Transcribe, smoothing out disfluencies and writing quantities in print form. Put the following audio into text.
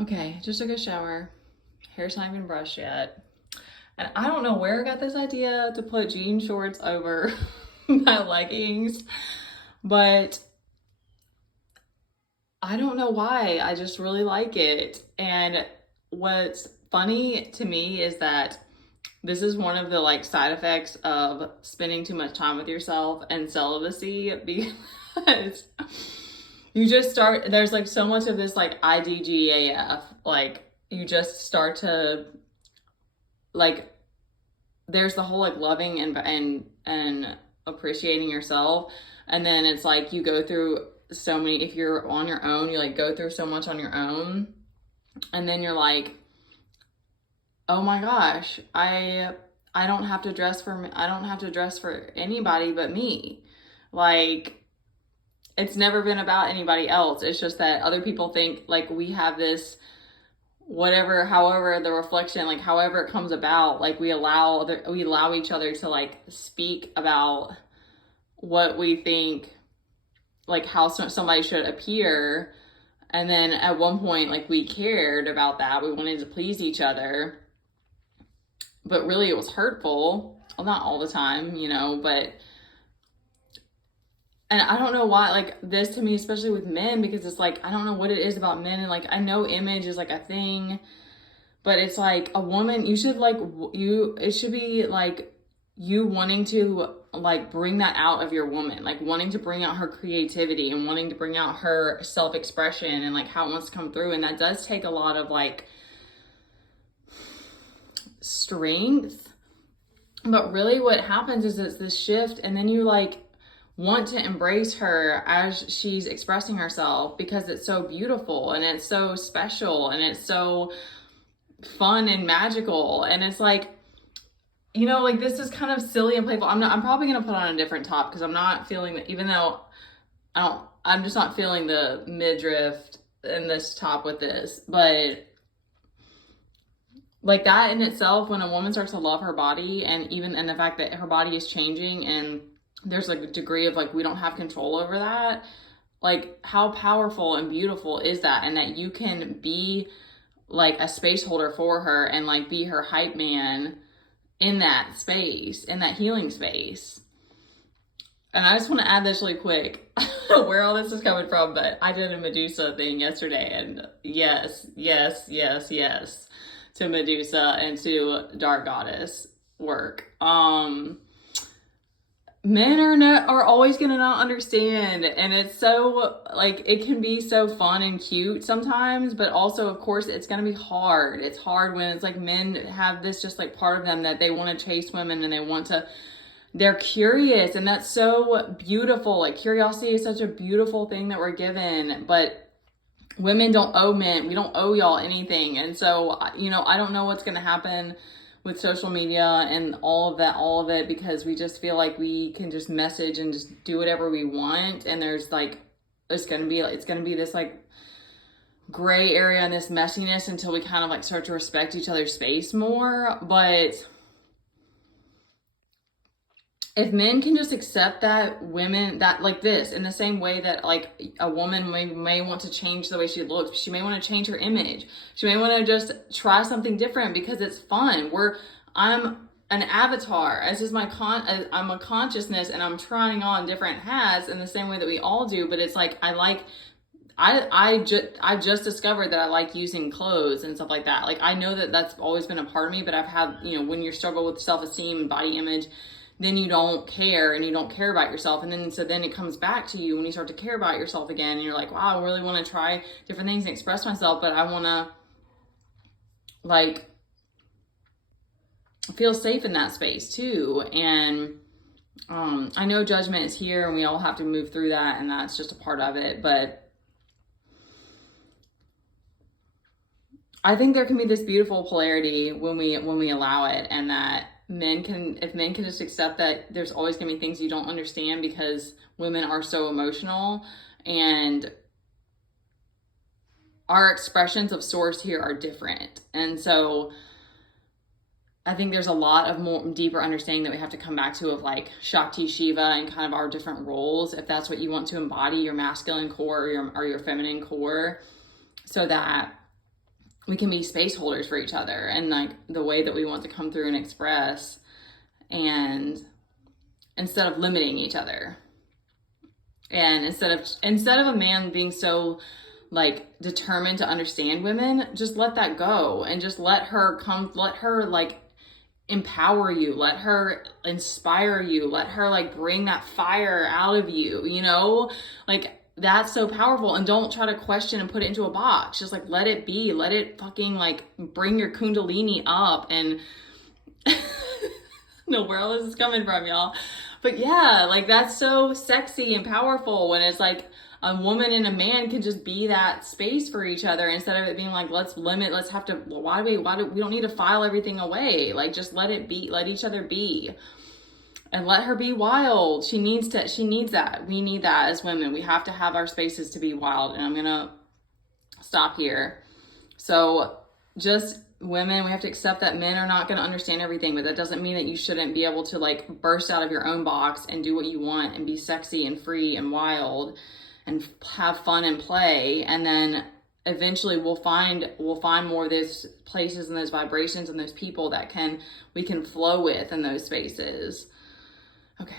Okay, just took a shower. Hair's not even brushed yet. And I don't know where I got this idea to put jean shorts over my leggings, but I don't know why. I just really like it. And what's funny to me is that this is one of the like side effects of spending too much time with yourself and celibacy because you just start, there's like so much of this like IDGAF, like you just start to like, there's the whole like loving and appreciating yourself. And then it's like you go through so many, if you're on your own, you like go through so much on your own. And then you're like, oh my gosh, I don't have to dress for me. I don't have to dress for anybody but me. Like, it's never been about anybody else. It's just that other people think like we have this whatever, however the reflection, like however it comes about, like we allow each other to like speak about what we think, like how somebody should appear. And then at one point, like we cared about that. We wanted to please each other, but really it was hurtful. Well, not all the time, but and I don't know why, like this to me, especially with men, because it's like, I don't know what it is about men. And like, I know image is like a thing, but it's like a woman, you should like, it should be like you wanting to like bring that out of your woman, like wanting to bring out her creativity and wanting to bring out her self-expression and like how it wants to come through. And that does take a lot of like strength. But really what happens is it's this shift, and then you like want to embrace her as she's expressing herself because it's so beautiful and it's so special and it's so fun and magical. And it's like, like this is kind of silly and playful. I'm probably going to put on a different top because I'm not feeling that, even though I'm just not feeling the midriff in this top with this. But like that in itself, when a woman starts to love her body and the fact that her body is changing and there's like a degree of like we don't have control over that, like how powerful and beautiful is that? And that you can be like a space holder for her and like be her hype man in that space, in that healing space. And I just want to add this really quick where all this is coming from, but I did a Medusa thing yesterday, and yes to Medusa and to Dark Goddess work. Men are always gonna not understand, and it's so like it can be so fun and cute sometimes, but also of course it's gonna be hard. It's hard when it's like men have this just like part of them that they want to chase women and they're curious, and that's so beautiful. Like curiosity is such a beautiful thing that we're given, but women don't owe men. We don't owe y'all anything. And so, I don't know what's going to happen with social media and all of it, because we just feel like we can just message and just do whatever we want. And there's like, it's going to be this like gray area and this messiness until we kind of like start to respect each other's space more. But if men can just accept that women that like this, in the same way that like a woman may want to change the way she looks, she may want to change her image, she may want to just try something different because it's fun. I'm an avatar, as is I'm a consciousness, and I'm trying on different hats in the same way that we all do. But it's like I just discovered that I like using clothes and stuff like that. Like I know that that's always been a part of me, but I've had, when you struggle with self-esteem and body image, then you don't care and you don't care about yourself. And then it comes back to you when you start to care about yourself again. And you're like, wow, I really want to try different things and express myself, but I want to like feel safe in that space too. And I know judgment is here and we all have to move through that, and that's just a part of it. But I think there can be this beautiful polarity when we allow it, and that if men can just accept that there's always gonna be things you don't understand because women are so emotional, and our expressions of source here are different. And so I think there's a lot of more deeper understanding that we have to come back to of like Shakti, Shiva, and kind of our different roles, if that's what you want to embody, your masculine core or your feminine core, so that we can be space holders for each other and like the way that we want to come through and express, and instead of limiting each other. And instead of a man being so like determined to understand women, just let that go and just let her like empower you, let her inspire you, let her like bring that fire out of you, you know? Like that's so powerful. And don't try to question and put it into a box. Just like let it be, let it fucking like bring your kundalini up. And know where all this is coming from, y'all. But yeah, like that's so sexy and powerful when it's like a woman and a man can just be that space for each other, instead of it being like, let's have to, why do we don't need to file everything away. Like just let it be, let each other be, and let her be wild. She needs that. We need that as women. We have to have our spaces to be wild. And I'm gonna stop here. So just women, we have to accept that men are not going to understand everything, but that doesn't mean that you shouldn't be able to like burst out of your own box and do what you want and be sexy and free and wild and have fun and play. And then eventually we'll find more of those places and those vibrations and those people that we can flow with in those spaces. Okay.